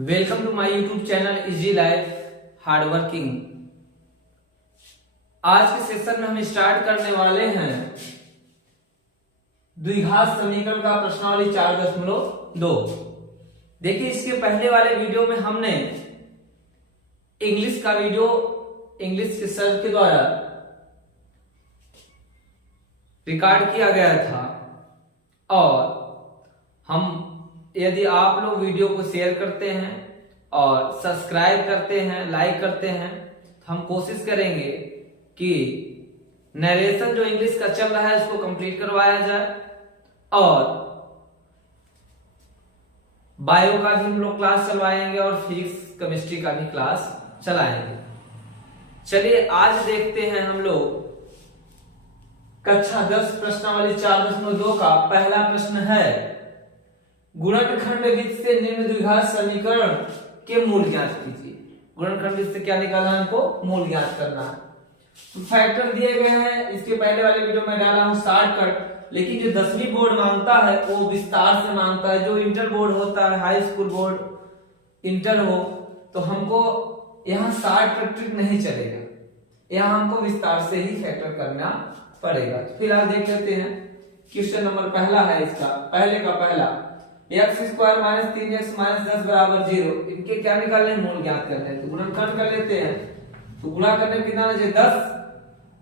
Welcome to my YouTube channel easy life hard working. आज के session में हम स्टार्ट करने वाले हैं द्विघात समीकरण का प्रश्नावली 4.2। देखिए, इसके पहले वाले वीडियो में हमने इंग्लिश का वीडियो इंग्लिश के सर के द्वारा रिकॉर्ड किया गया था, और हम यदि आप लोग वीडियो को शेयर करते हैं और सब्सक्राइब करते हैं, लाइक करते हैं, तो हम कोशिश करेंगे कि नरेशन जो इंग्लिश का चल रहा है उसको कंप्लीट करवाया जाए, और बायो का भी हम लोग क्लास चलवाएंगे और फिजिक्स केमिस्ट्री का भी क्लास चलाएंगे। चलिए आज देखते हैं हम लोग कक्षा 10 प्रश्नावली 4.2 का पहला प्रश्न है, गुणनखंड विधि से निम्न द्विघात समीकरण के मूल ज्ञात कीजिए। गुणनखंड विधि से क्या निकालना है, हमको मूल ज्ञात करना है। तो फैक्टर दिए गए हैं, इसके पहले वाले वीडियो में डाला हूं शॉर्टकट, लेकिन जो 10वीं बोर्ड मांगता है वो विस्तार से मांगता है। जो इंटर बोर्ड होता है, हाई स्कूल बोर्ड इंटर हो, तो हमको यहाँ शॉर्टकट ट्रिक नहीं चलेगा, यहाँ हमको विस्तार से ही फैक्टर करना पड़ेगा। फिलहाल देख लेते हैं क्वेश्चन नंबर पहला है, इसका पहले का पहला, x² - 3x - 10 = 0। इनके क्या निकालने, मूल ज्ञात करने हैं। तो गुणनखंड कर लेते हैं। तो गुणा करने में कितना चाहिए, 10।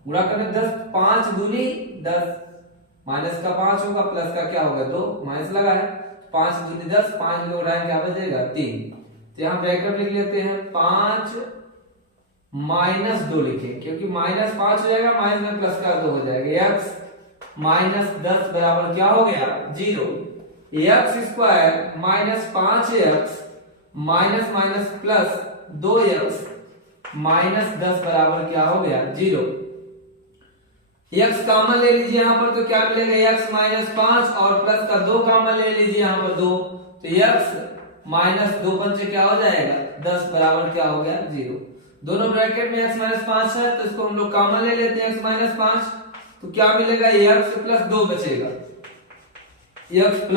गुणा करने में 10, 5 दूनी 10, माइनस का 5 होगा, प्लस का क्या होगा 2, माइनस लगा है, 5 दूनी 10, 5 लोग रहेंगे, क्या बचेगा 3। तो यहाँ ब्रैकेट लिख लेते हैं, 5 - 2 लिखे, क्योंकि -5 हो जाएगा, माइनस में प्लस का 2 हो जाएगा। x - 10 बराबर क्या हो गया 0। x² - 5x minus minus plus 2x -10 बराबर क्या हो गया 0। x कॉमन ले लीजिए यहाँ पर, तो क्या मिलेगा x - 5 और प्लस का 2 कॉमन ले लीजिए यहाँ पर 2, तो x - 2 पंचे क्या हो जाएगा 10 बराबर क्या हो गया 0। दोनों ब्रैकेट में x - 5 है, तो इसको हम लोग कॉमन ले लेते हैं, x - 5, तो क्या मिलेगा x + 2 बचेगा, x +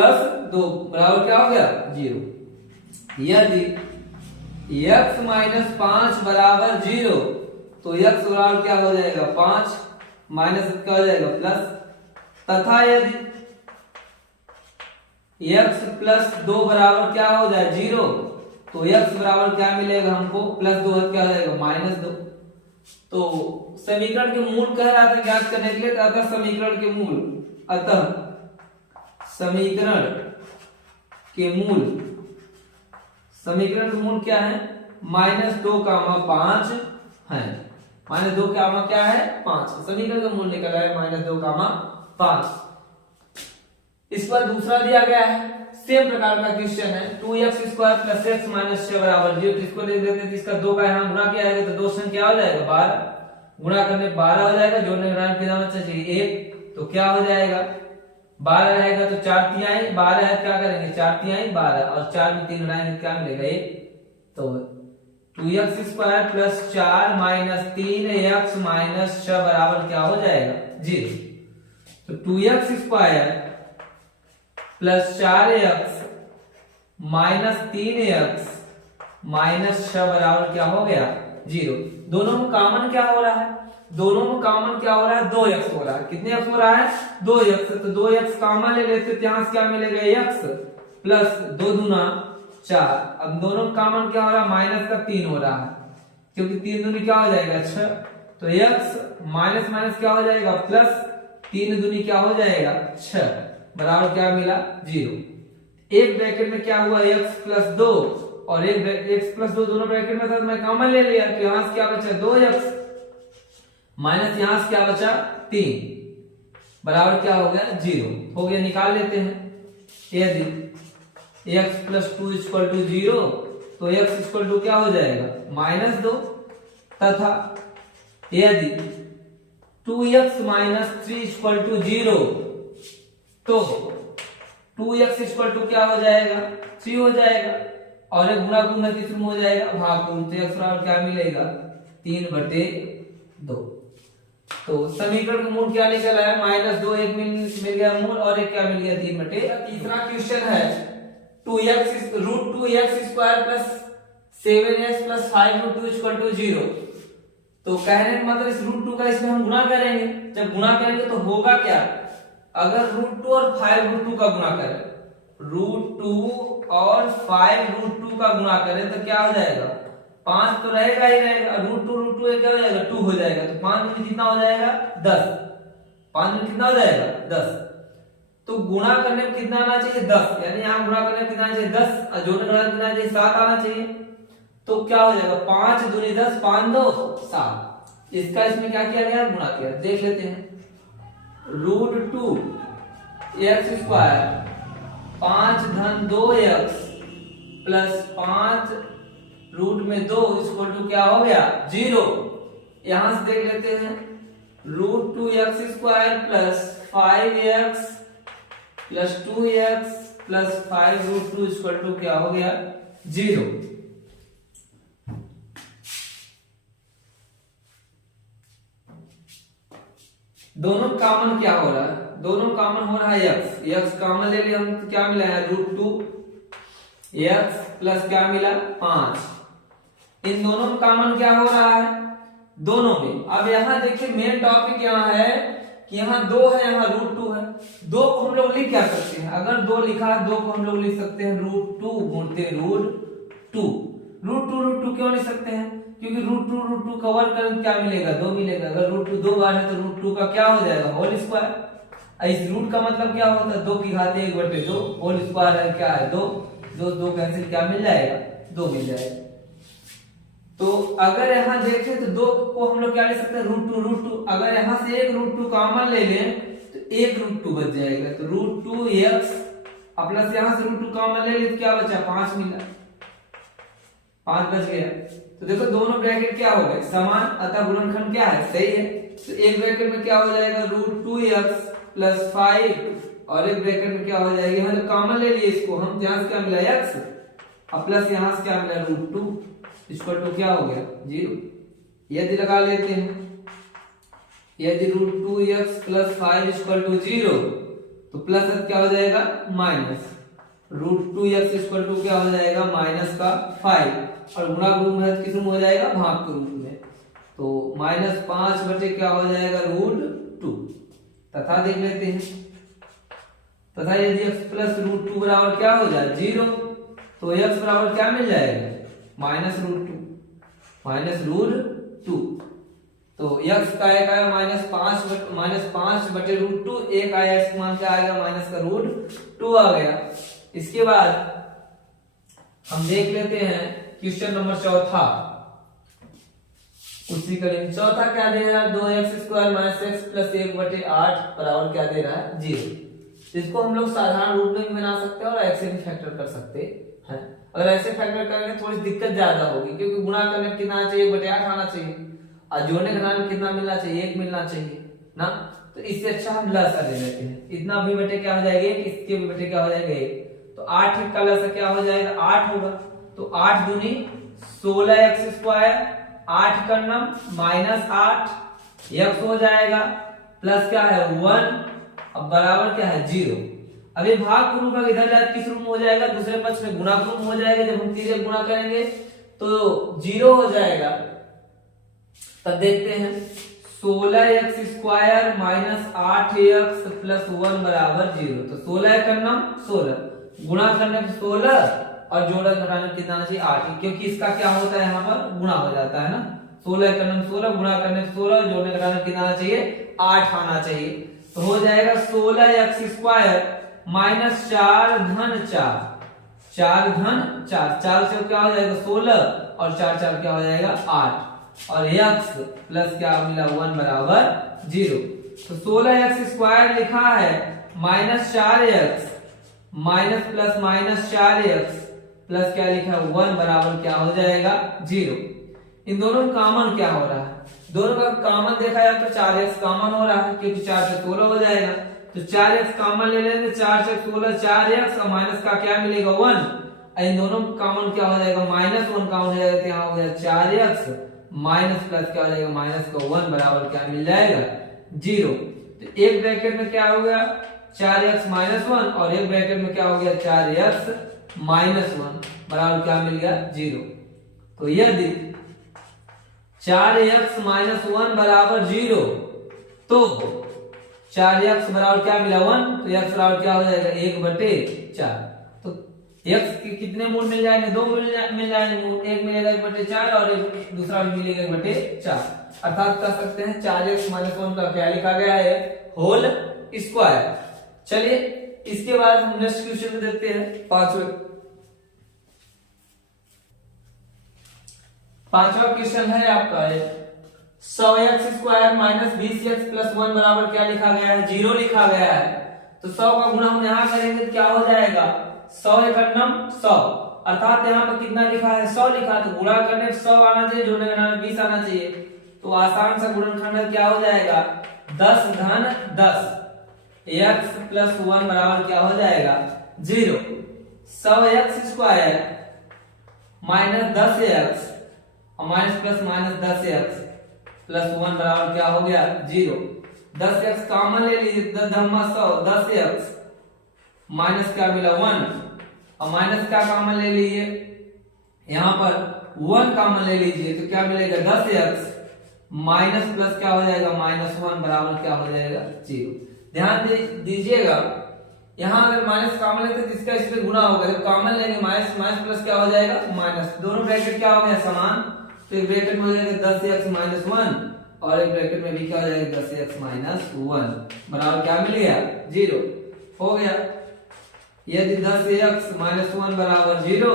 2 बराबर क्या हो गया 0। यदि x - 5 बराबर 0, तो x बराबर क्या हो जाएगा 5, माइनस क्या हो जाएगा प्लस, तथा यदि x + 2 बराबर क्या हो जाए 0, तो x बराबर क्या मिलेगा हमको, +2 क्या हो जाएगा -2। तो समीकरण के मूल कह रहा था ज्ञात करने के लिए, अतः समीकरण के मूल, अतः समीकरण के मूल, समीकरण के मूल क्या है, -2, 5 है। -2 क्या है 5, समीकरण का मूल निकल रहा है -2, 5। इस पर दूसरा दिया गया है, सेम प्रकार का क्वेश्चन है, 2x² + x - 6 बराबर 0। इसको लिख देते हैं, इसका 2 का यहाँ गुणा किया जाएगा, तो 2 संख्या हो जाएगा 12, गुणा करने 12 हो जाएगा, जोड़ने का कितना बच्चा चाहिए 1, तो क्या हो जाएगा 12 रहेगा, तो 4 तिहाई 12 है, क्या करेंगे 4 तिहाई 12, और 4 में 3 बनाएंगे क्या मिलेगा 1। तो 2x² + 4 - 3x - 6 बराबर क्या हो जाएगा 0। तो 2x² + 4x - 3x - 6 बराबर क्या हो गया 0। दोनों में कॉमन क्या हो रहा है, दोनों में कॉमन क्या हो रहा है 2x हो रहा है। कितने x हो रहा है 2x, तो 2x कॉमन ले लेते, यहाँ से क्या मिलेगा x + 2 दूना 4। अब दोनों में कॉमन क्या हो रहा है, माइनस का 3 हो रहा है, क्योंकि 3 दूनी क्या हो जाएगा 6, तो x माइनस माइनस क्या हो जाएगा प्लस, 3 दूनी क्या हो जाएगा 6 बराबर क्या मिला 0। एक ब्रैकेट में क्या हुआ x + 2 और एक x + 2 दोनों ब्रैकेट में था, मैं कॉमन ले लिया, तो यहां से क्या बचा 2x माइनस यहां से क्या बचा 3 बराबर क्या हो गया 0 हो गया। निकाल लेते हैं, यदि x + 2 = 0, तो x = क्या हो जाएगा -2, तथा यदि 2x - 3 = 0, तो 2x = क्या हो जाएगा 3 हो जाएगा, और एक गुणा गुणा किस में हो जाएगा भागफल, तो x बराबर क्या मिलेगा 3/2। तो समीकरण का मूल क्या निकल आया -2, एक मिल गया मूल, और एक क्या मिल गया 3/। तीसरा क्वेश्चन है, 2x root 2x square plus 7x plus 5 root 2 equal to 0। तो कहने का मतलब इस रूट 2 का इसमें हम गुणा करेंगे। जब गुणा करेंगे तो होगा क्या, अगर रूट 2 और 5 रूट 2 का गुणा करें, रूट 2 और 5 रूट 2 का गुणा करें तो क्या हो जाएगा, 5 तो रहेगा ही रहेगा, रूट 2 क्या हो जाएगा 2 हो जाएगा। तो 5 में कितना हो जाएगा 10, 5 में कितना हो जाएगा 10। तो गुणा करने में कितना आना चाहिए 10, यानी यहाँ गुणा करने में कितना आना चाहिए 10 और जोड़ने में कितना चाहिए 7 आना चाहिए। तो क्या हो जाएगा 5 दूनी 10, 5 2 7। इसका इसमें क्या किया गया गुणा किया, देख लेते हैं। रूट 2 x स्क्वायर 5 धन 2x प्लस 5 रूट में 2 इक्वल टू क्या हो गया 0। यहां से देख लेते हैं, root 2x square plus 5x plus 2x plus 5 root 2 equal to क्या हो गया 0। दोनों कॉमन क्या हो रहा है, दोनों कॉमन हो रहा है x कॉमन ले लिया हम तो क्या मिला है रूट 2 x प्लस क्या मिला 5। इन दोनों में कॉमन क्या हो रहा है दोनों में। अब यहाँ देखिए मेन टॉपिक यहाँ है कि यहाँ 2 है, यहाँ रूट 2 है। 2 को हम लोग लिख क्या सकते हैं, अगर 2 लिखा 2 को हम लोग लिख सकते हैं रूट 2 गुणते रूट 2। रूट 2 क्यों लिख सकते हैं, क्योंकि रूट 2 कवर करें क्या मिलेगा 2 मिलेगा। अगर रूट 2 2 बार है तो रूट 2 का क्या हो जाएगा होल स्क्वायर। इस रूट का मतलब क्या होता है 2 की घात 1/2 होल स्क्वायर है क्या है 2 2 कैंसिल क्या मिल जाएगा 2 मिल जाएगा। तो अगर यहाँ देखें तो 2 को हम लोग क्या ले सकते हैं रूट 2। अगर यहाँ से एक रूट 2 कॉमन ले लें तो एक रूट 2 बच जाएगा। तो रूट 2x प्लस यहाँ से रूट 2 कॉमन ले तो क्या बचा 5 मिला, 5 बच गया। तो देखो दोनों ब्रैकेट क्या हो गए समान, अतः गुणनखंड क्या है सही है। तो एक ब्रैकेट में क्या हो जाएगा रूट 2x प्लस 5 और एक ब्रैकेट में क्या हो जाएगा, यहाँ कॉमन ले लिए इसको हम, यहाँ से क्या मिला x और प्लस यहाँ से क्या मिला रूट 2 इक्वल टू क्या हो गया 0। यदि लगा लेते हैं, यदि root 2x plus 5 equal to 0 तो प्लस क्या हो जाएगा minus root 2x equal to क्या हो जाएगा माइनस का 5 और गुणा के रूप में किस रूप में हो जाएगा भाग के रूप में। तो -5 बटे क्या हो जाएगा रूट 2। तथा देख लेते हैं, तथा यदि x प्लस रूट 2 बराबर क्या हो जाए 0 तो x बराबर क्या मिल जाएगा माइनस रूट 2। तो x का एक आया -5 बटे रूट 2, एक आया x मान क्या आएगा माइनस का रूट 2 आ गया। इसके बाद हम देख लेते हैं क्वेश्चन नंबर चौथा। उसी करेंगे चौथा क्या दे रहा है 2x square minus x plus 1/8 बराबर क्या दे रहा है 0। इसको हम लोग साधारण रूप में भी बना सकते हैं और ऐसे भी फैक्टर कर सकते हैं। अगर ऐसे फैक्टर करेंगे थोड़ी दिक्कत ज्यादा होगी, क्योंकि गुणा करने में कितना चाहिए 1/8 आना चाहिए और जोड़ने के में कितना मिलना चाहिए 1 मिलना चाहिए ना। तो इससे अच्छा हम लसा ले लेते हैं, इतना भी बटे क्या हो जाएगा इसके भी बटे क्या हो जाएगा 1। तो 8 का लसा क्या हो जाएगा 8 होगा। तो 8 दूनी 16x स्क्वायर 8 का नम -8 x हो जाएगा प्लस क्या है 1 अब बराबर क्या है 0। अभी भाग के रूप में इधर जाए किस रूप में हो जाएगा दूसरे पक्ष में गुणा के रूप में हो जाएगा। जब हम सीधे गुणा करेंगे तो 0 हो जाएगा। तब देखते हैं 16x स्क्वायर -8x प्लस 1 बराबर 0। तो 16 का नाम 16 गुणा करने में 16 और जोड़ा घटाने में कितना चाहिए 8, क्योंकि इसका क्या होता है यहाँ पर गुणा हो जाता है ना। 16 का नाम 16 गुणा करने में 16 जोड़ने घटाने में कितना चाहिए 8 आना चाहिए। तो हो जाएगा 16x स्क्वायर -4 धन 4 धन 4 से क्या हो जाएगा 16 और 4 क्या हो जाएगा 8 और x प्लस क्या मिला 1 बराबर 0। तो 16x स्क्वायर लिखा है -4x minus plus -4x plus क्या लिखा है 1 बराबर क्या हो जाएगा 0। इन दोनों में कॉमन क्या हो रहा है, दोनों का कॉमन देखा जाए तो 4x कॉमन हो रहा है, क्योंकि 4 से 16 हो जाएगा। तो 4x कॉमन ले लेंगे 4 से 16 4x और माइनस का क्या मिलेगा 1। इन दोनों कॉमन क्या हो जाएगा -1 कॉमन हो जाएगा। तो यहाँ हो गया 4x माइनस प्लस क्या हो जाएगा माइनस का 1 बराबर क्या मिल जाएगा 0। तो एक ब्रैकेट में क्या हो गया 4x -1 और एक ब्रैकेट में क्या हो गया 4x -1 बराबर क्या मिल गया 0। तो यदि 4x - 1 बराबर 0 तो 4x बराबर क्या मिला 1, तो x बराबर क्या हो जाएगा 1/4। तो x के कितने मूल मिल जाएंगे, 2 मिल जाएंगे मूल, एक मिलेगा 1/4 और एक दूसरा भी मिलेगा 1/4। अर्थात कह सकते हैं 4x - 1 का क्या लिखा गया है, होल स्क्वायर। चलिए इसके बाद हम नेक्स्ट क्वेश्चन में देखते हैं। पांचवा क्वेश्चन है आपका 100x² - 20x + 1 बराबर क्या लिखा गया है, 0 लिखा गया है। तो 100 का गुणा हम यहाँ करेंगे तो क्या हो जाएगा 100 एकम 100, अर्थात यहाँ पर कितना लिखा है 100 लिखा है, तो गुणा करने पे 100 आना चाहिए, जोड़ने का 20 आना चाहिए। तो आसान सा गुणनखंड क्या हो जाएगा 10 धन 10 x + 1 बराबर क्या हो जाएगा 0। 100x² - 10x और माइनस प्लस माइनस 10x + 1 बराबर क्या हो गया 0। 10x कॉमन ले लीजिए, 10 धम्मा 100, 10x माइनस क्या मिला 1 और माइनस क्या कॉमन ले लीजिए, यहां पर 1 कॉमन ले लीजिए तो क्या मिलेगा 10x माइनस प्लस क्या हो जाएगा -1 बराबर क्या हो जाएगा 0। ध्यान दीजिएगा यहां अगर माइनस कॉमन लेते तो इसका इस पे गुणा होगा, जब कॉमन लेंगे माइनस माइनस प्लस क्या हो जाएगा माइनस, दोनों ब्रैकेट क्या हो गया समान, तो एक ब्रैकेट में हो जाएगा 10x - 1 और एक ब्रैकेट में भी क्या हो जाएगा 10x - 1 बराबर क्या मिल गया 0 हो गया। यदि 10x - 1 बराबर 0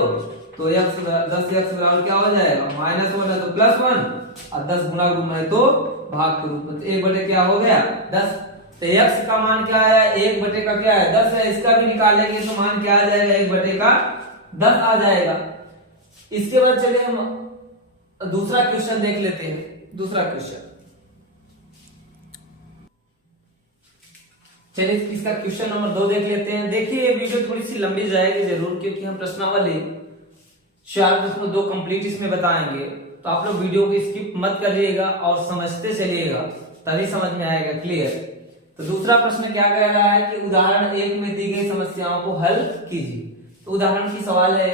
तो 10x बराबर क्या हो जाएगा -1 है तो +1 और 10 गुना है तो भाग के रूप में, तो 1/, क्या हो गया 10। तो x का मान क्या है 1/, का क्या है 10 है, इसका भी निकालेंगे तो मान क्या आ जाएगा 1/, का 10 आ जाएगा। इसके बाद चलिए हम दूसरा क्वेश्चन देख लेते हैं। दूसरा क्वेश्चन चलिए इसका क्वेश्चन नंबर 2 देख लेते हैं। देखिए ये वीडियो थोड़ी सी लंबी जाएगी जरूर, क्योंकि हम प्रश्नावली 4.2 कंप्लीट इसमें बताएंगे, तो आप लोग वीडियो को स्किप मत करिएगा और समझते चलिएगा, तभी समझ में आएगा क्लियर। तो दूसरा प्रश्न क्या कह रहा है कि उदाहरण 1 में दी गई समस्याओं को हल कीजिए। तो उदाहरण की सवाल है,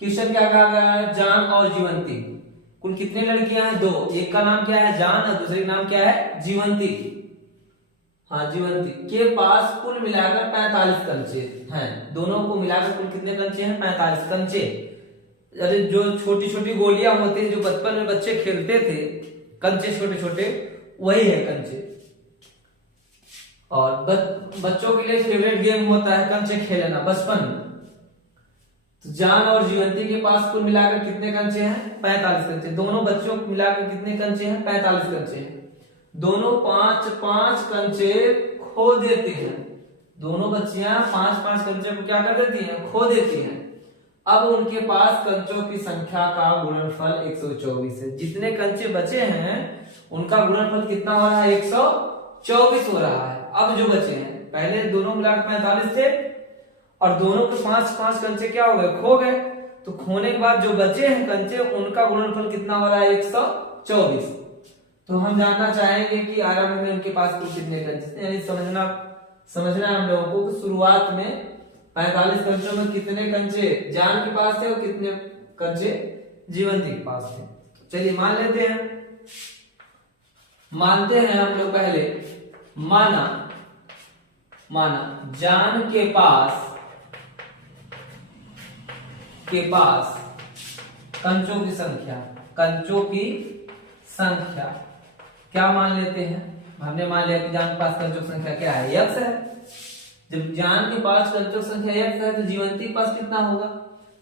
क्वेश्चन क्या कहा गया है जान और जीवंती कुल कितने लड़कियां हैं 2, एक का नाम क्या है जान और दूसरे का नाम क्या है जीवंती। हाँ जीवंती के पास कुल मिलाकर 45 कंचे हैं, दोनों को मिलाकर कुल कितने कंचे हैं 45 कंचे। अरे जो छोटी छोटी गोलियां होती है जो बचपन में बच्चे खेलते थे, कंचे छोटे छोटे वही है कंचे। और बच्चों के लिए फेवरेट गेम होता है कंचे खेलना बचपन में। तो जान और जीवंती के पास कुल मिलाकर कितने कंचे हैं 45 कंचे, दोनों बच्चों को मिलाकर कितने कंचे हैं 45 कंचे हैं। दोनों 5-5 कंचे खो देते हैं, दोनों बच्चियां 5-5 कंचे को क्या कर देती हैं खो देती हैं। अब उनके पास कंचों की संख्या का गुणनफल 124 है, जितने कंचे बचे हैं उनका गुणनफल कितना हो रहा है 124 हो रहा है। अब जो बचे हैं पहले दोनों मिलाकर 45 थे और दोनों के 5-5 कंचे क्या हो गए खो गए, तो खोने के बाद जो बचे हैं कंचे उनका गुणनफल कितना हो रहा है 124। तो हम जानना चाहेंगे कि आरंभ में उनके पास कुल कितने कंचे, यानी समझना हम लोगों को कि शुरुआत में 45 कंचों में कितने कंचे जान के पास थे और कितने कंचे जीवंती के पास थे। चलिए मान लेते हैं, मानते हैं हम लोग पहले, माना जान के पास कंचों की संख्या क्या मान लेते हैं, हमने मान लिया कि जान के पास कंचों की संख्या क्या है x है। जब जान के पास कंचों की संख्या x है तो जीवंती के पास कितना होगा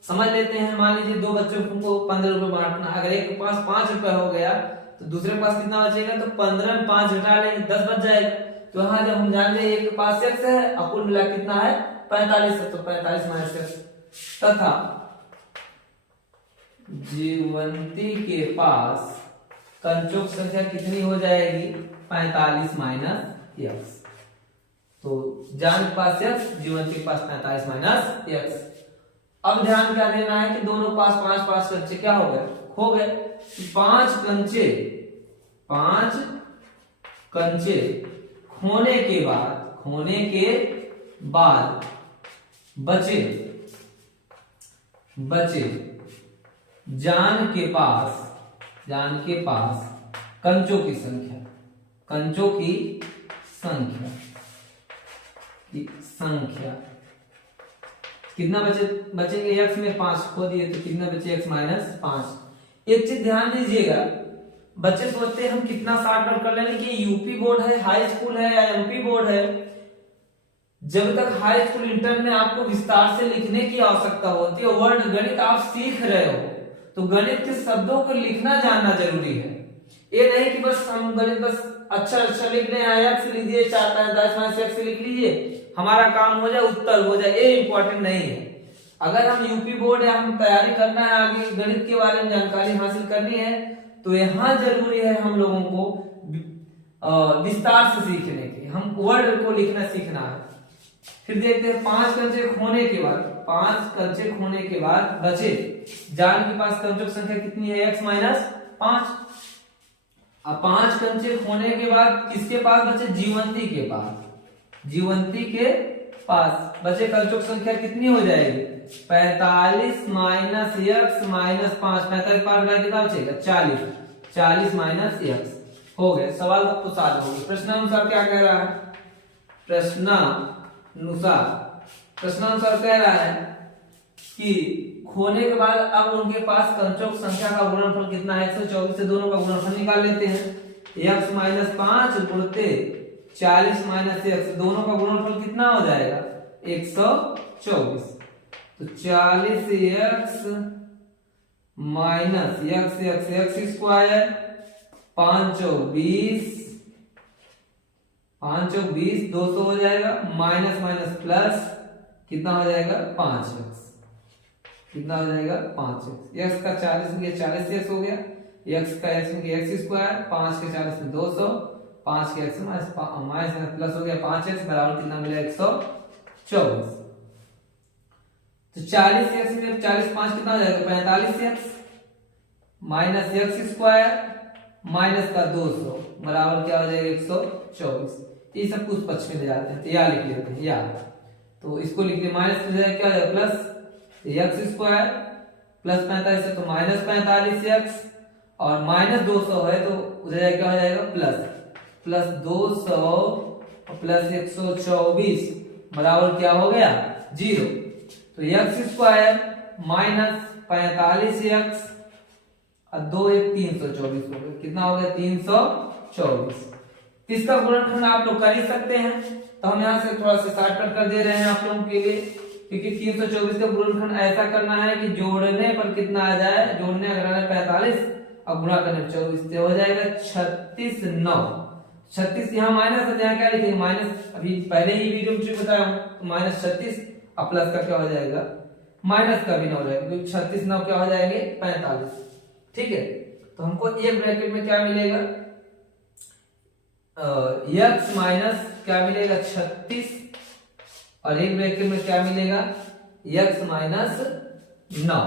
समझ लेते हैं। मान लीजिए 2 बच्चों को 15 रुपए बांटना, अगर एक के पास 5 रुपए हो गया तो दूसरे के पास कितना बचेगा, तो 15 में 5 घटा लेंगे 10 बच जाएगा। तो यहाँ जब हम जान लें एक के पास x है और कुल मिला कितना है 45 है, तो 45 माइनस x तथा जीवंती के पास कंचों की संख्या कितनी हो जाएगी 45 माइनस x। तो जान के पास x, जीवंती के पास 45 माइनस x। अब ध्यान क्या देना है कि दोनों पास 5-5 कंचे क्या हो गए खो गए। 5 कंचे खोने के बाद बचे बचे जान के पास कंचों की संख्या कितना बचेंगे x में 5 खो दिए तो कितना बचे x माइनस 5। एक चीज ध्यान दीजिएगा, बच्चे सोचते हैं हम कितना शॉर्टकट कर लेंगे कि यूपी बोर्ड है, हाई स्कूल है या एमपी बोर्ड है। जब तक हाई स्कूल इंटर में आपको विस्तार से लिखने की आवश्यकता होती है, वर्ड गणित आप सीख रहे हो तो गणित के शब्दों को लिखना जानना जरूरी है। ये नहीं कि बस हम गणित बस अच्छा लिख रहे हैं, x लिख दिए 4 5 10 माइनस x लिख लीजिए, हमारा काम हो जाए, उत्तर हो जाए, ये इंपॉर्टेंट नहीं है। अगर हम यूपी बोर्ड या हम तैयारी करना है, आगे गणित के बारे में जानकारी हासिल करनी है, तो यहाँ जरूरी है हम लोगों को विस्तार से सीखने की, हम वर्ड को लिखना सीखना है। फिर देखते हैं 5 कंचे खोने के बाद बचे जान के पास कंचों की संख्या कितनी है x माइनस 5। अब 5 कंचे खोने के बाद किसके पास बचे? जीवंती के पास बचे कंचों की संख्या कितनी हो जाएगी? 45 माइनस x माइनस 5। 45 पार में कितना बचेगा? 40 माइनस x हो गए। सवाल तब तो साल हो गए। प्रश्नानुसार क्या कह रहा है? प्रश्नानुसार कह रहा है कि खोने के बाद अब उनके पास कंचों की संख्या का गुणनफल कितना है? 124 से दोनों का गुणनफल निकाल लेते हैं। x माइनस 5 गुणते 40 माइनस x, दोनों का गुणनफल कितना हो जाएगा? 124। तो 40x माइनस x स्क्वायर 5 20 200 हो जाएगा, माइनस माइनस प्लस कितना हो जाएगा? 5x। कितना हो जाएगा? 5x। x का 40 में 40x हो गया, x का x में x स्क्वायर, 5 के 40 में 200, 5 के x में माइनस प्लस हो गया 5x बराबर कितना मिला? 124। तो 40x में 40 5 कितना हो जाएगा? 45x minus x square minus का 200 बराबर क्या हो जाएगा? 124। ये सब कुछ पक्ष में ले जाते हैं, तो या लिख लेते हैं या, तो इसको लिख लिया माइनस क्या हो जाएगा? प्लस x स्क्वायर प्लस 45 है तो माइनस 45x और माइनस 200 है तो उधर क्या हो जाएगा? प्लस 200 प्लस 124 बराबर क्या हो गया? 0। तो x स्क्वायर माइनस 45x और 2 1 324 हो गया। कितना हो गया? 324। इसका गुणनखंड आप लोग कर ही सकते हैं, तो हम यहाँ से थोड़ा सा शॉर्टकट कर दे रहे हैं आप लोगों के लिए, क्योंकि 324 का गुणनखंड ऐसा करना है कि जोड़ने पर कितना आ जाए? जोड़ने अगर आ 45 और गुणा करने 24 से हो जाएगा 36 9। 36 यहाँ माइनस है, यहाँ क्या लिखेंगे? माइनस, अभी पहले ही वीडियो में बताया हूँ, तो माइनस 36 और प्लस का क्या हो जाएगा? माइनस का भी 9 हो जाएगा, क्योंकि 36 9 क्या हो जाएंगे? 45। ठीक है, तो हमको एक ब्रैकेट में क्या मिलेगा? x माइनस क्या मिलेगा? 36 और एक ब्रैकेट में क्या मिलेगा? x minus 9।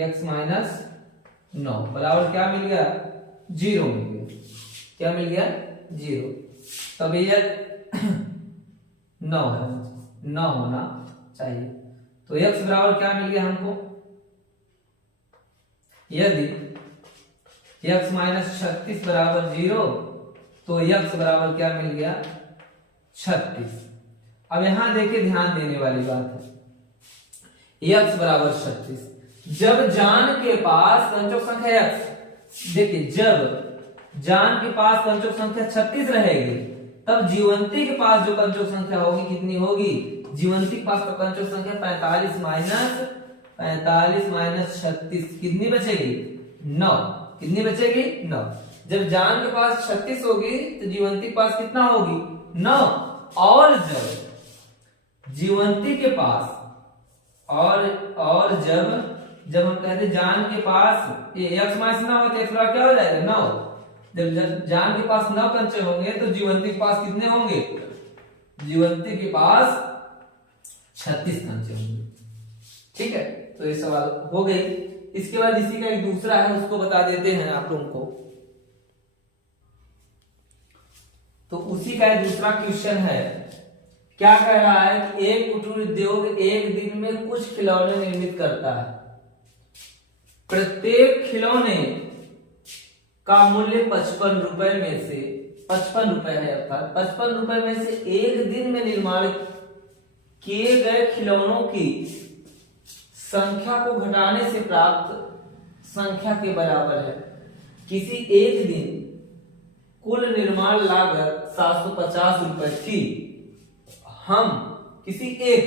x माइनस 9 बराबर क्या मिल गया? 0 मिल गया। क्या मिल गया? 0। तब ये 9 है, 9 होना चाहिए। तो x बराबर क्या मिल गया हमको? यदि x माइनस 36 बराबर 0 तो x बराबर क्या मिल गया? 36। अब यहां देखिए, ध्यान देने वाली बात है, x बराबर 36। जब जान के पास कंचों की संख्या x, देखिए जब जान के पास कंचों की संख्या 36 रहेगी, तब जीवंती के पास जो कंचों की संख्या होगी कितनी होगी? जीवंती के पास तो कंचों की संख्या 45 माइनस 36 कितनी बचेगी? 9। कितनी बचेगी? 9। जब जान के पास 36 होगी तो जीवंती के पास कितना होगी? 9। और जब जीवंती के पास और जब हम कहते जान के पास ये x माइनस 9 होते हैं, क्या हो जाएगा? 9। जब जान के पास 9 कंचे होंगे तो जीवंती के पास कितने होंगे? जीवंती के पास 36 कंचे होंगे। ठीक है, तो ये सवाल हो गई। इसके बाद इसी का एक दूसरा है, उसको बता देते हैं आप लोगों को। तो उसी का एक दूसरा क्वेश्चन है क्या कह रहा है कि एक कुटीर उद्योग एक दिन में कुछ खिलौने निर्मित करता है। प्रत्येक खिलौने का मूल्य 55 रुपए में से 55 रुपए है, अर्थात 55 रुपए में से एक दिन में निर्माण किए गए खिलौनों की संख्या को घटाने से प्राप्त संख्या के बराबर है। किसी एक दिन कुल निर्माण लागत 750 रुपए थी। हम किसी एक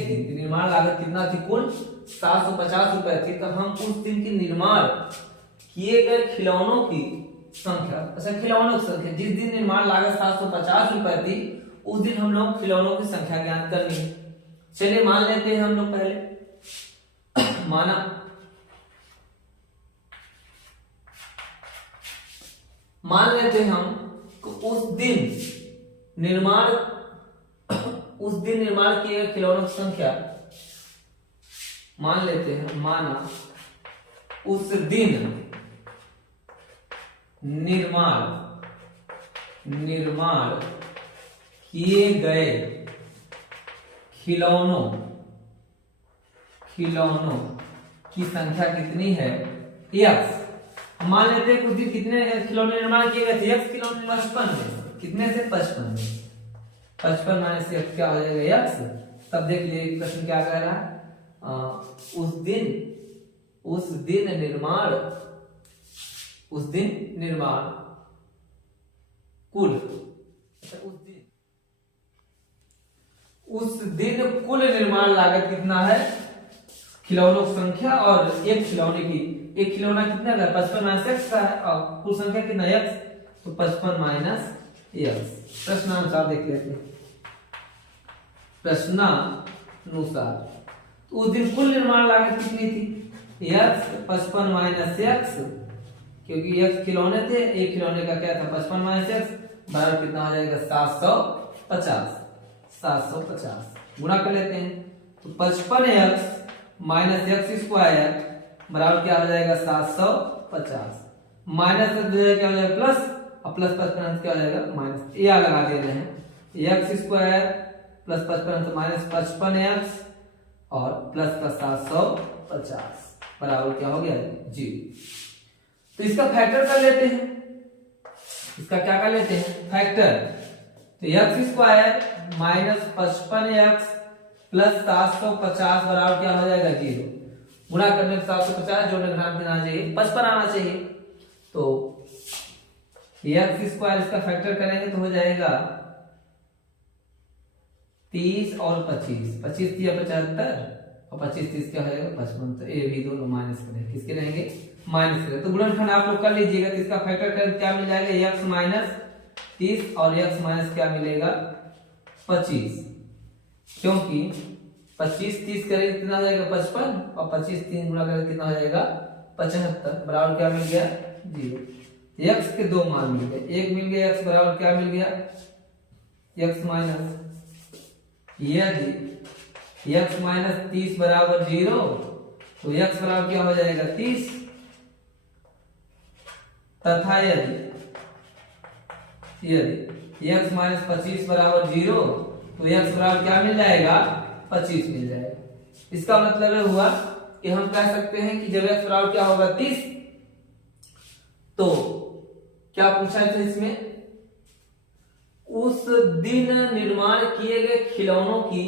दिन की निर्माण लागत कितना थी? कुल 750 रुपए थी। तो हम उस दिन के निर्माण किए गए खिलौनों की संख्या, अच्छा खिलौनों की संख्या, जिस दिन निर्माण लागत 750 रुपए थी उस दिन हम लोग खिलौनों की संख्या ज्ञात करनी है। चलिए मान लेते हैं हम लोग पहले मान लेते हैं हम उस दिन निर्माण किए गए खिलौनों की संख्या, मान लेते हैं माना उस दिन निर्माण किए गए खिलौनों की संख्या कितनी है? x। मान लेते हैं कुछ दिन कितने खिलौने निर्माण किए गए थे? x खिलौने 55 में, कितने से? 55 में। 55 माइनस x क्या हो जाएगा? x। तब देख लिए प्रश्न क्या कह रहा है? उस दिन निर्माण कुल, उस दिन कुल निर्माण लागत कितना है? खिलौनों की संख्या और एक खिलौना कितना का? 55 माइनस x का है और कुल संख्या कितना? x। तो 55 माइनस x। प्रश्नानुसार देख लेते हैं। प्रश्नानुसार तो उस दिन कुल निर्माण लागत कितनी थी? x 55 माइनस x, क्योंकि x खिलौने थे, एक खिलौने का क्या था? 55 माइनस x बराबर कितना हो जाएगा? 750 गुणा कर लेते हैं। तो 55x माइनस x स्क्वायर बराबर क्या हो जाएगा? 750 माइनस क्या हो जाएगा? प्लस, और प्लस 55 क्या हो जाएगा? माइनस। ये लगा दे रहे हैं, x square plus 55 minus 55x और प्लस का 750 बराबर क्या हो गया? 0। तो इसका फैक्टर कर लेते हैं। इसका क्या कर लेते हैं? फैक्टर। तो x square minus 55x plus 750 बराबर क्या हो जाएगा? 0। गुणा करने पर 750 जोड़ने का नाम देना चाहिए 55 आना चाहिए। तो x स्क्वायर इसका फैक्टर करेंगे तो हो जाएगा 30 और 25, 25 3 75 और 25 30 क्या हो जाएगा? 55। तो ये भी दोनों माइनस करेंगे, किसके रहेंगे? माइनस करेंगे। तो गुणनखंड आप लोग कर लीजिएगा। तो इसका फैक्टर करें क्या मिल जाएगा? x माइनस 30 और x माइनस क्या मिलेगा? 25, क्योंकि 25 30 करेंगे कितना हो जाएगा? 55 और 25 3 गुणा करेंगे कितना हो जाएगा? 75 बराबर क्या मिल गया? 0। x के दो मान मिल गए, एक मिल गया x बराबर क्या मिल गया? x माइनस, यदि x माइनस 30 बराबर 0 तो x बराबर क्या हो जाएगा? 30, तथा यदि x माइनस 25 बराबर 0 तो x बराबर क्या मिल जाएगा? 25 मिल जाएगा। इसका मतलब हुआ कि हम कह सकते हैं कि जब x बराबर क्या होगा? 30, तो क्या पूछा है इसमें? उस दिन निर्माण किए गए खिलौनों की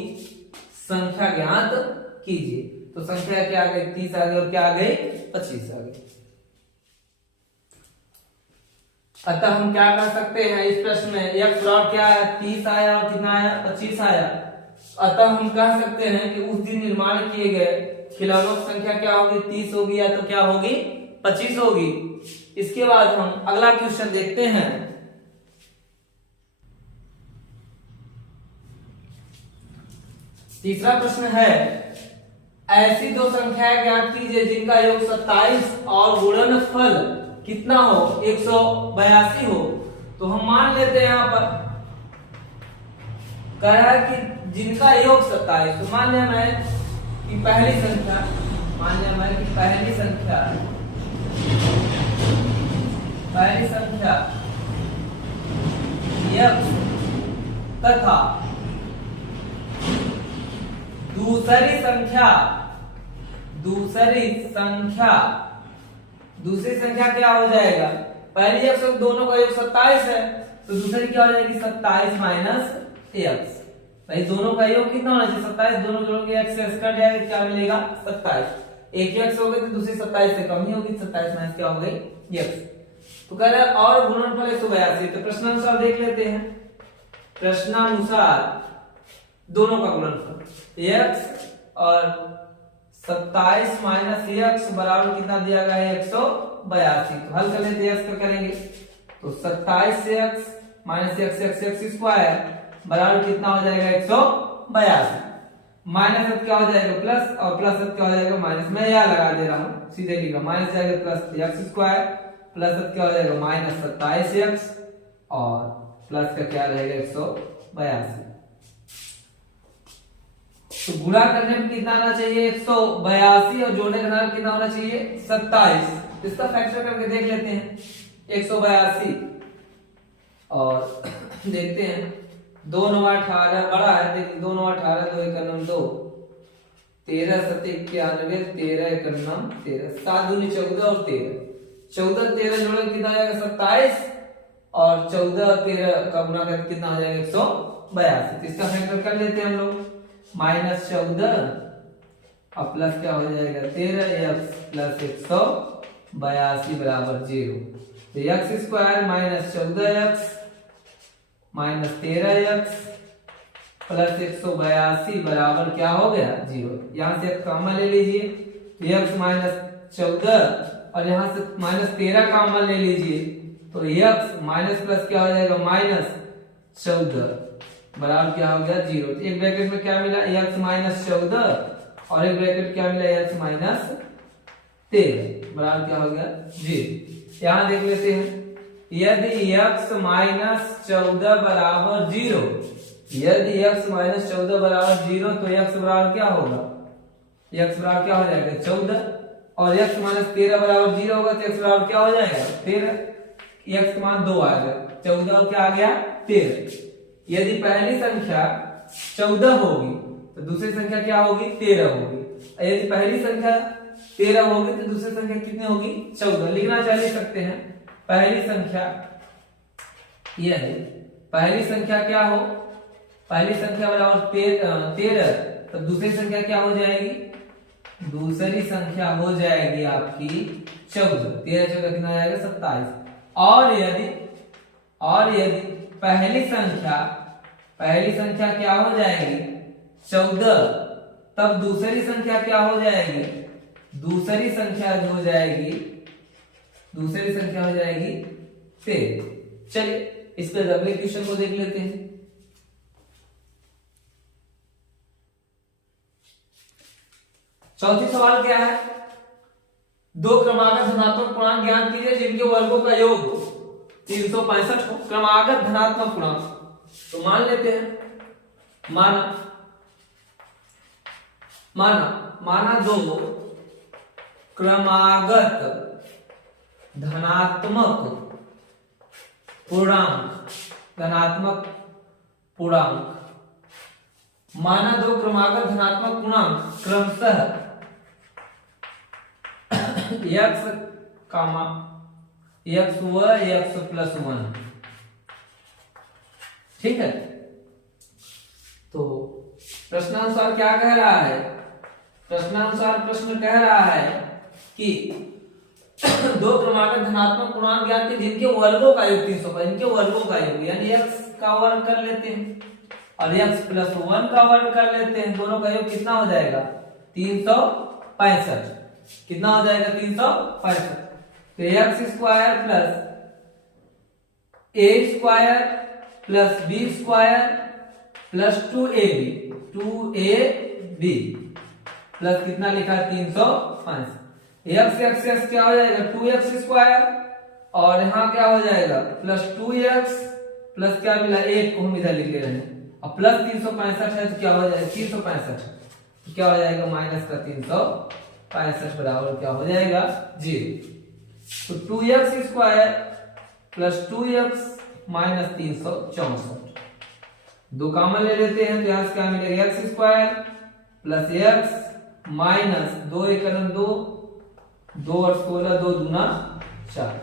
संख्या ज्ञात कीजिए। तो संख्या क्या आ गई? 30 आ गई और क्या आ गई? 25 आ गई। अतः हम क्या कर सकते हैं इस प्रश्न में? x बराबर क्या आया? 30 आया और कितना आया? 25 आया। अतः हम कह सकते हैं कि उस दिन निर्माण किए गए खिलौनों की संख्या क्या होगी? 30 होगी या तो क्या होगी? 25 होगी। इसके बाद हम अगला क्वेश्चन देखते हैं। तीसरा प्रश्न है, ऐसी दो संख्याएं ज्ञात कीजिए जिनका योग 27 और गुणनफल कितना हो? 182 हो। तो हम मान लेते हैं यहां पर कह रहा है कि जिनका योग 27, तो मान लिया मैं कि पहली संख्या x तथा दूसरी संख्या क्या हो जाएगा, पहली x दोनों का योग 27 है, तो दूसरी क्या हो जाएगी 27 माइनस x। भाई दोनों का योग कितना होना चाहिए 27, दोनों जोड़ोगे x से x कट जाएगा, क्या मिलेगा 27। एक x हो गई तो दूसरी 27 से कम ही होगी, 27 माइनस क्या हो गई x। तो कह रहा है और गुणनफल 182, तो प्रश्नानुसार देख लेते हैं। प्रश्नानुसार दोनों का गुणनफल x और 27 माइनस x बराबर कितना दिया गया है 182। तो हल कर लेते हैं, x का करेंगे तो 27 से x माइनस x स्क्वायर बराबर कितना हो जाएगा 182, माइनस अब क्या हो जाएगा प्लस, और प्लस अब क्या हो जाएगा माइनस, मैं यह लगा दे रहा हूं सीधे लिखा, माइनस जाएगा प्लस x स्क्वायर, प्लस अब क्या हो जाएगा माइनस 27x और प्लस का क्या रहेगा 182। तो गुणा करने में कितना आना चाहिए 182 और जोड़ने का कितना होना चाहिए 27। इसका फैक्टर करके देख लेते हैं 182 और देखते हैं 2 9 18 बड़ा है, देखिए 2 9 18 2 1 9 2 13 7 91 13 1 9 13 7 दूनी 14 और 14 13 जोड़े कितना आएगा 27 और 14 13 का गुणा करके कितना हो जाएगा 182। इसका फैक्टर कर लेते हैं हम लोग, माइनस 14 और प्लस क्या हो जाएगा 13x प्लस 182 बराबर 0। तो x square minus 14x minus 13x plus 182 बराबर क्या हो गया 0। यहां से कॉमन ले लीजिए, तो x माइनस 14 और यहां से माइनस 13 कॉमन ले लीजिए, तो x माइनस प्लस क्या हो जाएगा माइनस 14 बराबर क्या हो गया 0। तो एक ब्रैकेट में क्या मिला x माइनस 14 और एक ब्रैकेट क्या मिला x माइनस 13 बराबर क्या हो गया 0। यहां देख लेते हैं, यदि x माइनस 14 बराबर 0, यदि x माइनस 14 बराबर 0 तो x बराबर क्या होगा, x बराबर क्या हो जाएगा 14 और x माइनस 13 बराबर 0 होगा तो x बराबर क्या हो जाएगा 13, x का मान 2 आएगा, 14 और क्या आ गया 13। यदि पहली संख्या 14 होगी तो दूसरी संख्या क्या होगी 13 होगी, यदि पहली संख्या 13 होगी तो दूसरी संख्या कितनी होगी 14। लिखना चाह सकते हैं, पहली संख्या यह है, पहली संख्या क्या हो, पहली संख्या बराबर 13 तो दूसरी संख्या क्या हो जाएगी, दूसरी संख्या हो जाएगी आपकी 14, 13 14 कितना आ जाएगा 27। और यदि पहली संख्या क्या हो जाएगी 14, तब दूसरी संख्या क्या हो जाएगी, दूसरी संख्या हो जाएगी 13। चलिए इस पे अगले क्वेश्चन को देख लेते हैं। चौथी सवाल क्या है, दो क्रमागत धनात्मक पूर्णांक ज्ञात कीजिए जिनके वर्गों का योग 365 हो। क्रमागत धनात्मक पूर्णांक, तो मान लेते हैं, माना दो क्रमागत धनात्मक पूर्णांक, माना दो क्रमागत धनात्मक पूर्णांक क्रमशः x व x प्लस 1, ठीक है। तो प्रश्नानुसार क्या कह रहा है, प्रश्नानुसार प्रश्न कह रहा है कि दो क्रमागत धनात्मक पूर्णांक ज्ञात कीजिए जिनके वर्गों का योग 300, इनके वर्गों का योग यानी x का वर्ग कर लेते हैं और x प्लस 1 का वर्ग कर लेते हैं, दोनों का योग कितना हो जाएगा 365, कितना हो जाएगा 365। तो x square plus a square plus b square plus 2ab plus कितना लिखा 365। x क्या हो जाएगा 2x स्क्वायर और यहाँ क्या हो जाएगा प्लस 2x प्लस क्या मिला 1 को हम इधर लिख ले रहे हैं और प्लस 365 है तो क्या हो जाएगा 365, तो क्या हो जाएगा माइनस का 365 बराबर क्या हो जाएगा 0। तो 2x square plus 2x minus 364। दो कॉमन ले लेते हैं तो यहाँ से क्या मिलेगा x square plus x minus 2 × 2, 2 और 16, 2 दूना 4।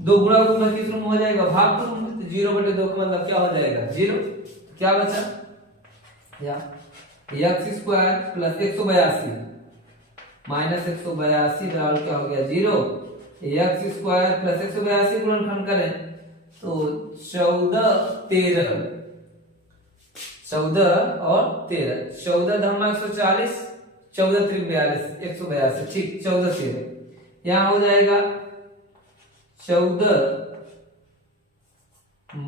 दो गुणा गुणा किस रूप में हो जाएगा भाग रूप में, तो 0/2 का मतलब क्या हो जाएगा 0। क्या बचा या एक्स स्क्वायर प्लस 182 माइनस 182 बराबर क्या हो गया 0। एक्स स्क्वायर प्लस 182 गुणनखंड करें तो 14 13, 14 और 13, 14 धमा 140, 14 × 42 182, ठीक 14 13 यहाँ हो जाएगा 14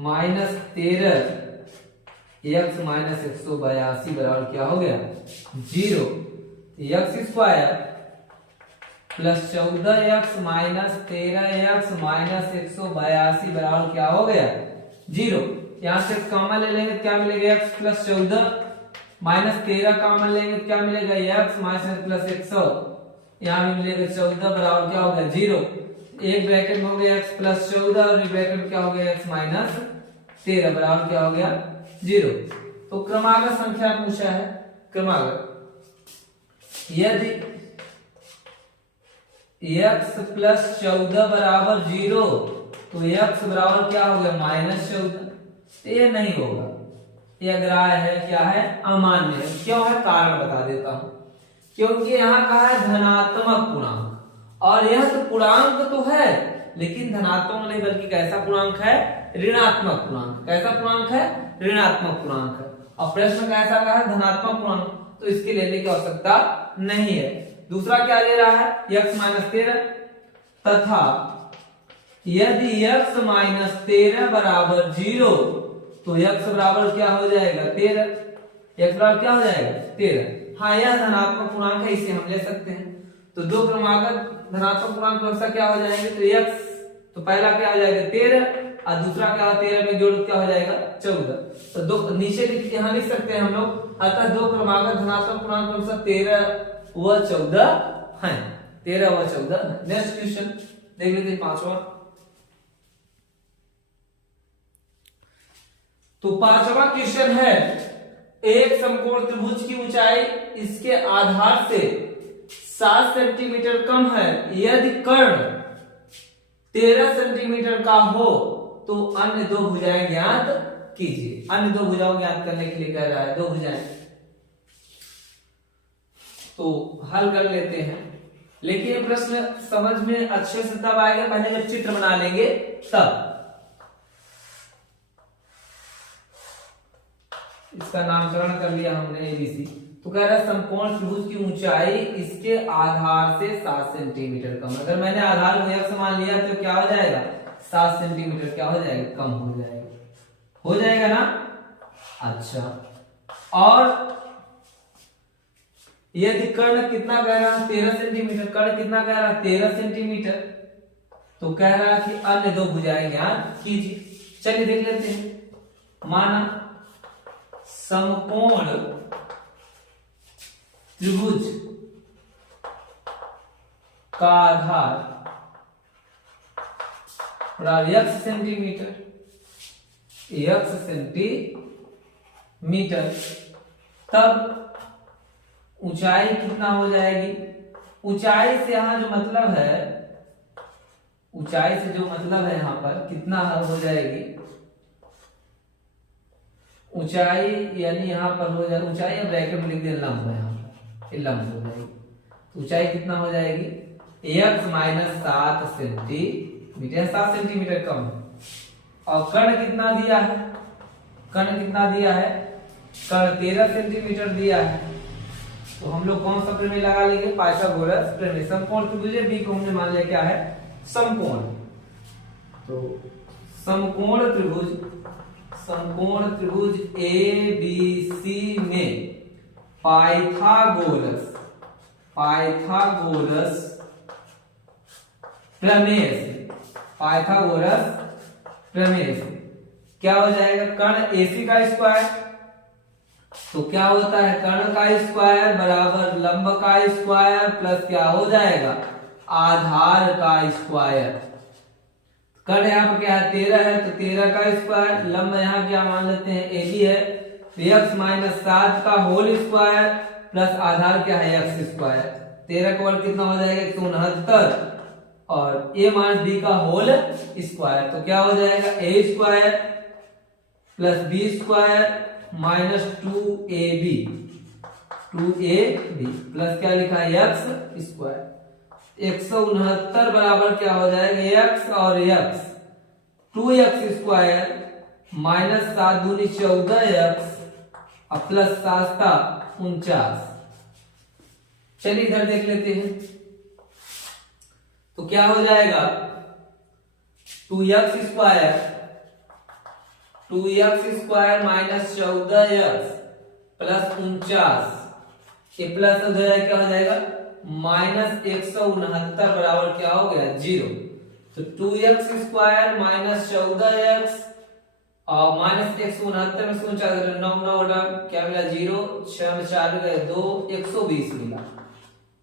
माइनस 13 एक्स माइनस 182 बराबर क्या हो गया 0। X square plus 14x minus 13x minus 182 बराबर क्या हो गया 0। यहाँ से कॉमन ले लेंगे क्या मिलेगा x प्लस 14 माइनस 13 कॉमन लेंगे क्या मिलेगा x माइनस प्लस 100, यहाँ भी मिलेगा 14 बराबर क्या हो गया 0। एक ब्रैकेट में हो गया x प्लस 14 और ब्रैकेट में क्या हो गया x माइनस 13 बराबर क्या हो गया 0। तो क्रमागत संख्या पूछा है। क्रमागत यदि x प्लस 14 बराबर 0 तो x बराबर क्या हो गया माइनस 14, ये नहीं होगा, ये अग्राह्य है, क्या है अमान्य है। क्यों है कारण बता देता हूं, क्योंकि यहाँ कहा है धनात्मक पूर्णांक और यह तो पूर्णांक तो है लेकिन धनात्मक नहीं बल्कि कैसा पूर्णांक है ऋणात्मक पूर्णांक। कैसा पूर्णांक है ऋणात्मक पूर्णांक है और प्रश्न कैसा कहा है धनात्मक पूर्णांक, तो इसके लेने की आवश्यकता नहीं है। दूसरा क्या दे रहा है x माइनस 13 तथा यदि x माइनस 13 बराबर 0 तो x बराबर क्या हो जाएगा 13, x बराबर क्या हो जाएगा 13। हाँ यह धनात्मक पूर्णांक है, इसे हम ले सकते हैं। तो दो क्रमागत धनात्मक पूर्णांक क्रमशः क्या हो जाएंगे तो x तो पहला क्या हो जाएगा 13 और दूसरा क्या हो 13 में जोड़ क्या हो जाएगा 14। तो दो नीचे यहाँ लिख सकते हैं हम लोग, अतः दो क्रमागत धनात्मक पूर्णांक क्रमशः 13 व 14 है। 13 व 14 है। नेक्स्ट क्वेश्चन देख लेते हैं पांचवा। तो पांचवा क्वेश्चन है एक समकोण त्रिभुज की ऊंचाई इसके आधार से 7 सेंटीमीटर कम है, यदि कर्ण 13 सेंटीमीटर का हो तो अन्य दो भुजाएं ज्ञात कीजिए। अन्य दो भुजाओं ज्ञात करने के लिए कह रहा है, दो भुजाएं। तो हल कर लेते हैं, लेकिन ये प्रश्न समझ में अच्छे से तब आएगा पहले जब चित्र बना लेंगे तब। इसका नामकरण कर लिया हमने एबीसी। तो कह रहा है समकोण त्रिभुज की ऊंचाई इसके आधार से 7 सेंटीमीटर कम। अगर मैंने आधार को x मान लिया तो क्या हो जाएगा 7 सेंटीमीटर क्या हो जाएगा कम हो जाएगा, हो जाएगा ना। अच्छा, और यदि कर्ण कितना कह रहा है 13 सेंटीमीटर, कर्ण कितना कह रहा है 13 सेंटीमीटर, तो कह रहा है कि अन्य दो भुजाएं ज्ञात कीजिए। चलिए देख लेते हैं। माना समकोण त्रिभुज का आधार x सेंटीमीटर, x सेंटीमीटर, तब ऊंचाई कितना हो जाएगी। ऊंचाई से यहां जो मतलब है, ऊंचाई से जो मतलब है यहां पर कितना हो जाएगी ऊंचाई, यानी यहां पर हो जाएगी ऊंचाई, अब ब्रैकेट में लिख दे लंब है, यहां लंब हो जाएगी। ऊंचाई कितना हो जाएगी x माइनस 7 सेंटीमीटर, 7 सेंटीमीटर कम। और कर्ण कितना दिया है, कर्ण कितना दिया है, कर्ण 13 सेंटीमीटर दिया है। तो हम लोग कौन सा प्रमेय लगा लेंगे पाइथागोरस प्रमेय। समकोण त्रिभुज बी को हमने मान लिया क्या है समकोण। तो समकोण त्रिभुज ए बी सी में पाइथागोरस प्रमेय से क्या हो जाएगा कर्ण AC का स्क्वायर, तो क्या होता है कर्ण का स्क्वायर बराबर लंब का स्क्वायर प्लस क्या हो जाएगा आधार का स्क्वायर। कर्ण यहाँ पर क्या है 13 है, तो 13 का स्क्वायर, लंब यहाँ क्या मान लेते हैं AB है, तो x माइनस 7 का होल स्क्वायर प्लस आधार क्या है x स्क्वायर। 13 का वर्ग कितना हो जाएगा 169 और a माइनस b का होल स्क्वायर, तो क्या हो जाएगा a square plus b square minus 2ab plus क्या लिखा है x स्क्वायर। 169 बराबर क्या हो जाएगा x और x, 2x स्क्वायर माइनस 7 दूनी 14x और प्लस 7 49। चलिए इधर देख लेते हैं, तो क्या हो जाएगा 2x square minus 14x plus 49, ये प्लस हो जाएगा क्या हो जाएगा माइनस 169 बराबर क्या हो गया 0। तो 2x स्क्वायर माइनस 14x और माइनस 169 में 9 क्या मिला 0, 6 में 4 गए 2, 120 मिला।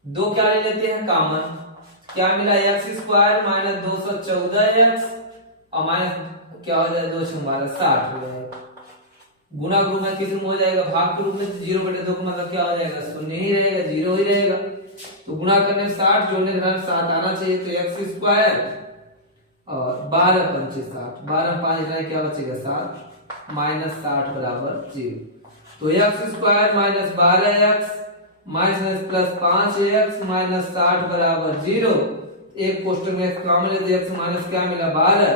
2 क्या ले लेते हैं कॉमन, क्या मिला x स्क्वायर माइनस 214x और माइनस क्या हो जाएगा 2 से 60 हो जाएगा। गुणा गुण में किस रूप में हो जाएगा भाग के रूप में, 0/2 का मतलब क्या हो जाएगा शून्य ही रहेगा, 0 ही रहेगा। तो गुणा करने 60 जोड़ने के बाद 7 आना चाहिए, तो x स्क्वायर और 12 पंचे 60, 12 5 रहे क्या बचेगा 7 माइनस 60 बराबर 0। तो x square minus 12x minus plus 5x minus 60 बराबर 0। एक क्वेश्चन में x कॉमन ले तो x माइनस क्या मिला 12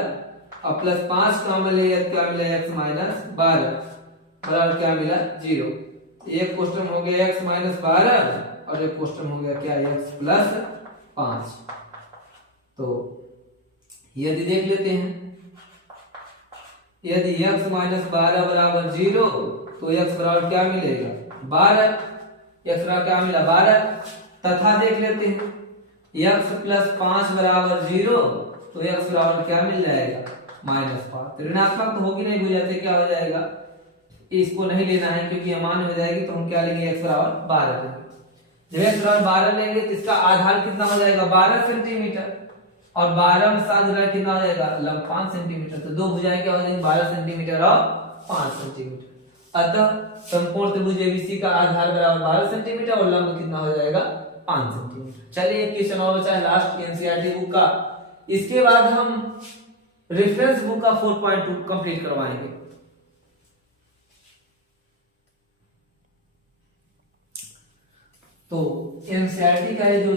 और प्लस 5 कॉमन ले क्या मिला x माइनस 12 बराबर क्या मिला 0। एक क्वेश्चन हो गया x माइनस 12 और एक क्वेश्चन हो गया क्या x प्लस 5। तो यदि देख लेते हैं, यदि x माइनस 12 बराबर 0 तो x बराबर क्या मिलेगा 12, x बराबर क्या मिला 12। तथा देख लेते हैं x प्लस 5 बराबर 0 तो x बराबर क्या मिल जाएगा माइनस 5। ऋणात्मक तो होगी नहीं, बुझाते क्या हो जाएगा, इसको नहीं लेना है क्योंकि ये मान हो जाएगी, तो हम क्या लेंगे x बराबर 12 लेंगे। जब x बराबर 12 लेंगे तो इसका आधार कितना हो जाएगा 12 सेंटीमीटर और 12 में 7 गुना कितना हो जाएगा लंब 5 सेंटीमीटर। तो दो भुजाएं क्या हो जाएंगी 12 सेंटीमीटर और 5 सेंटीमीटर। अतः संपूर्ण त्रिभुज एबीसी का आधार बराबर 12 सेंटीमीटर और लंब कितना हो जाएगा 5 सेंटीमीटर। चलिए एक क्वेश्चन और बचा है लास्ट एनसीईआरटी बुक का, इसके बाद हम रेफरेंस बुक का 4.2 कंप्लीट करवाएंगे। तो एनसीईआरटी का ये जो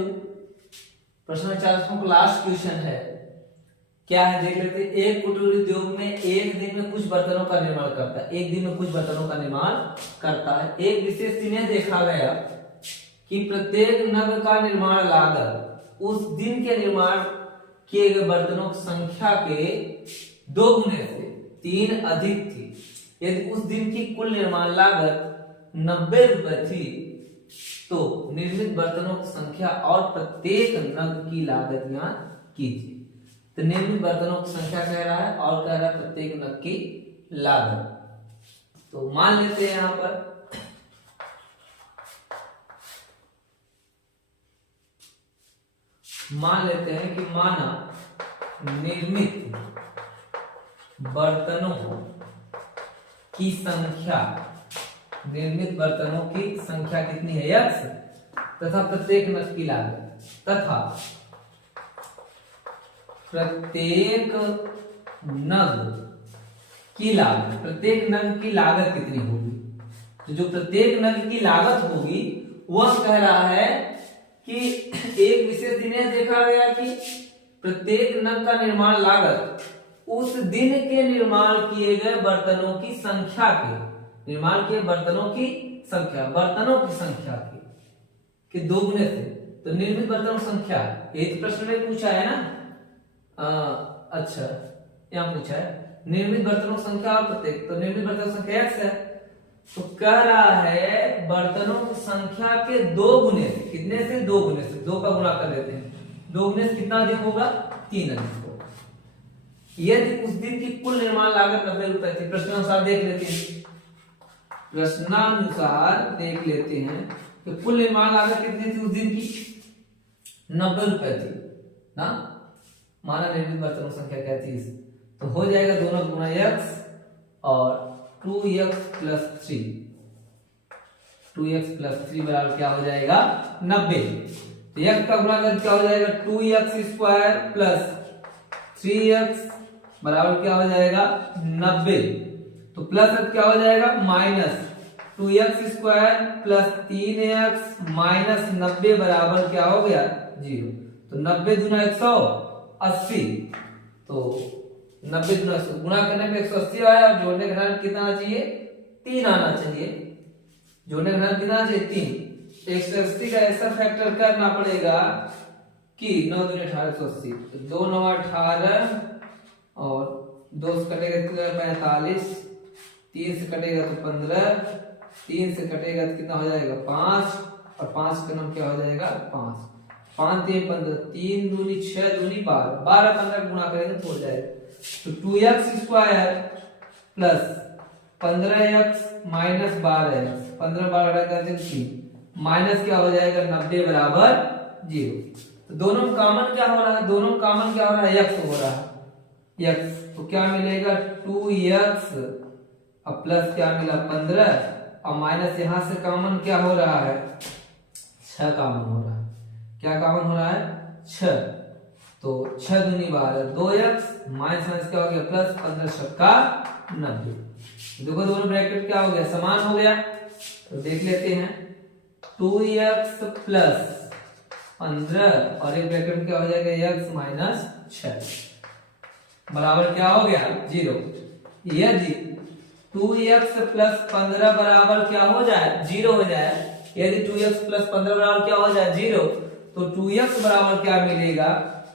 प्रश्न 40 का लास्ट क्वेश्चन है क्या है देख लेते हैं। एक कुटीर उद्योग में एक दिन में कुछ बर्तनों का निर्माण करता है, एक दिन में कुछ बर्तनों का निर्माण करता है। एक विशेष दिन देखा गया कि प्रत्येक नग का निर्माण लागत उस दिन के निर्माण किए गए बर्तनों की संख्या के 2 गुने से 3 अधिक थी। यदि उस दिन की कुल निर्माण लागत 90 रुपए थी तो निर्मित बर्तनों की संख्या और प्रत्येक नग की लागत यहाँ कीजिए। तो निर्मित बर्तनों की संख्या कह रहा है और कह रहा है प्रत्येक नग की लागत। तो मान लेते हैं यहां पर मान लेते हैं कि माना निर्मित बर्तनों की संख्या, निर्मित बर्तनों की संख्या कितनी है x तथा प्रत्येक नग की लागत तथा प्रत्येक नग की लागत, प्रत्येक नग की लागत कितनी होगी। तो जो प्रत्येक नग की लागत होगी वह कह रहा है कि एक विशेष दिन देखा गया कि प्रत्येक नग का निर्माण लागत उस दिन के निर्माण किए गए बर्तनों की संख्या के, निर्माण किए बर्तनों की संख्या, बर्तनों की संख्या के 2 गुने से। तो निर्मित बर्तनों की संख्या एक प्रश्न में पूछा है ना, अच्छा यहाँ पूछा है निर्मित बर्तनों की संख्या और प्रत्येक, तो निर्मित बर्तनों की संख्या x है। तो कह रहा है बर्तनों की संख्या के 2 गुने से, कितने से 2 गुने से, 2 का गुणा कर लेते हैं, 2 गुने से कितना अधिक होगा 3 अधिक होगा। यदि उस दिन की कुल निर्माण लागत 90 रुपए थी, प्रश्नानुसार देख लेते हैं, प्रश्नानुसार देख लेते हैं कि कुल निर्माण लागत कितनी थी उस दिन की 90 रुपए थी ना। माना निर्मित बर्तनों की संख्या क्या है 30, तो हो जाएगा दोनों गुना x और 2x प्लस 3, 2x प्लस 3 बराबर क्या हो जाएगा 90। तो x का गुणा कर क्या हो जाएगा 2x स्क्वायर प्लस 3x बराबर क्या हो जाएगा 90। तो प्लस क्या हो जाएगा minus 2x square plus 3x minus 90 बराबर क्या हो गया 0। तो 90 दूना 180, तो 90 दूना 100 गुणा करने पे 180 आया और जोड़ने का कितना आना चाहिए 3 आना चाहिए। जोड़ने का कितना आना चाहिए 3। 180 का ऐसा फैक्टर करना पड़ेगा कि 9 दूनी 18 180, तो 2 9 18 और 2 से कटेगा कितना 45, 3 से कटेगा तो 15, 3 से कटेगा तो कितना हो जाएगा 5 और 5 का नाम क्या हो जाएगा 5, 5 3 15, 3 दूनी 6 दूनी 12, 12 15 गुणा करेंगे तो हो जाएगा। तो 2x square plus 15x minus 12x, 15 12 करते 3 माइनस क्या हो जाएगा 90 बराबर 0। तो दोनों में कॉमन क्या हो रहा है, दोनों में कॉमन क्या हो रहा है x हो रहा है x, तो क्या मिलेगा 2x अब प्लस क्या मिला 15 और माइनस यहां से कॉमन क्या हो रहा है 6 कॉमन हो रहा है। क्या कॉमन हो रहा है 6, तो 6 दूनी 12 2x माइनस माइनस क्या हो गया प्लस 15 छक्का 90। देखो दोनों ब्रैकेट क्या हो गया समान हो गया, तो देख लेते हैं 2x प्लस 15 और एक ब्रैकेट क्या हो जाएगा x माइनस 6 बराबर क्या हो गया 0। यदि 2x प्लस 15 बराबर क्या हो जाए 0 हो जाए, यदि 2x प्लस 15 बराबर क्या हो जाए 0, तो 2x बराबर क्या मिलेगा,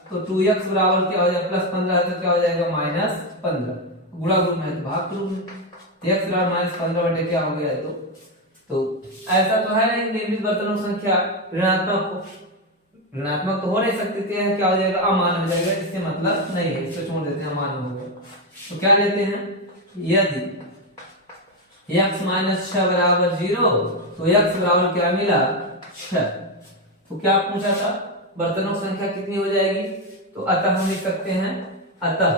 तो 2x बराबर क्या हो जाएगा प्लस 15 है तो क्या हो जाएगा माइनस 15, गुणा गुण में है तो भाग करो, x बराबर माइनस 15 बटे क्या हो गया तो ऐसा तो है नहीं निर्मित बर्तनों की संख्या ऋणात्मक तो हो नहीं सकती थी, क्या हो जाएगा अमान हो जाएगा, इससे मतलब नहीं है, इसको छोड़ देते हैं अमान हो गया। तो क्या लेते हैं यदि x माइनस 6 बराबर 0, तो x बराबर क्या मिला 6। तो क्या पूछा था बर्तनों की संख्या कितनी हो जाएगी, तो अतः हम लिख सकते हैं अतः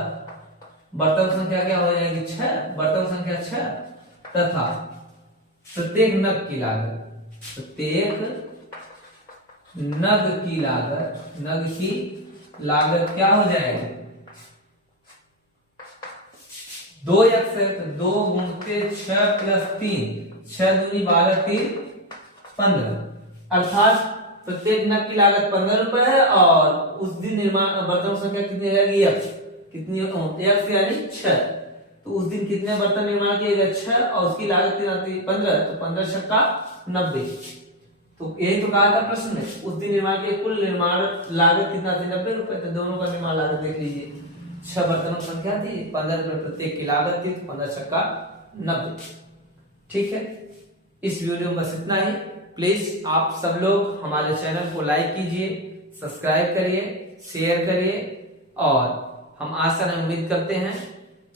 बर्तनों की संख्या क्या हो जाएगी 6, बर्तनों की संख्या 6 तथा प्रत्येक नग की लागत, प्रत्येक नग की लागत क्या हो जाएगी 2x है तो 2 गुणते 6 प्लस 3, 6 दूनी 12 3 15, अर्थात प्रत्येक नग की लागत 15 रुपए है और उस दिन निर्माण बर्तनों की संख्या कितनी रहेगी x, कितनी x यानी 6, तो उस दिन कितने बर्तन निर्माण किए गए 6 और उसकी लागत कितनी आती 15, तो 15 छक्का 90। तो यही तो कहा था प्रश्न में, उस दिन निर्माण के कुल निर्माण लागत कितना थी 90 रुपए, तो दोनों का निर्माण लागत देख लीजिए 6 बर्तनों की संख्या थी 15 रुपए प्रत्येक की लागत थी, 15 छक्का 90। ठीक है, इस वीडियो में बस इतना ही। प्लीज आप सब लोग हमारे चैनल को लाइक कीजिए, सब्सक्राइब करिए, शेयर करिए और हम आशा और उम्मीद करते हैं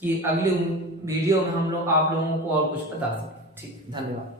कि अगली वीडियो में हम लोग आप लोगों को और कुछ बता सकें। ठीक, धन्यवाद।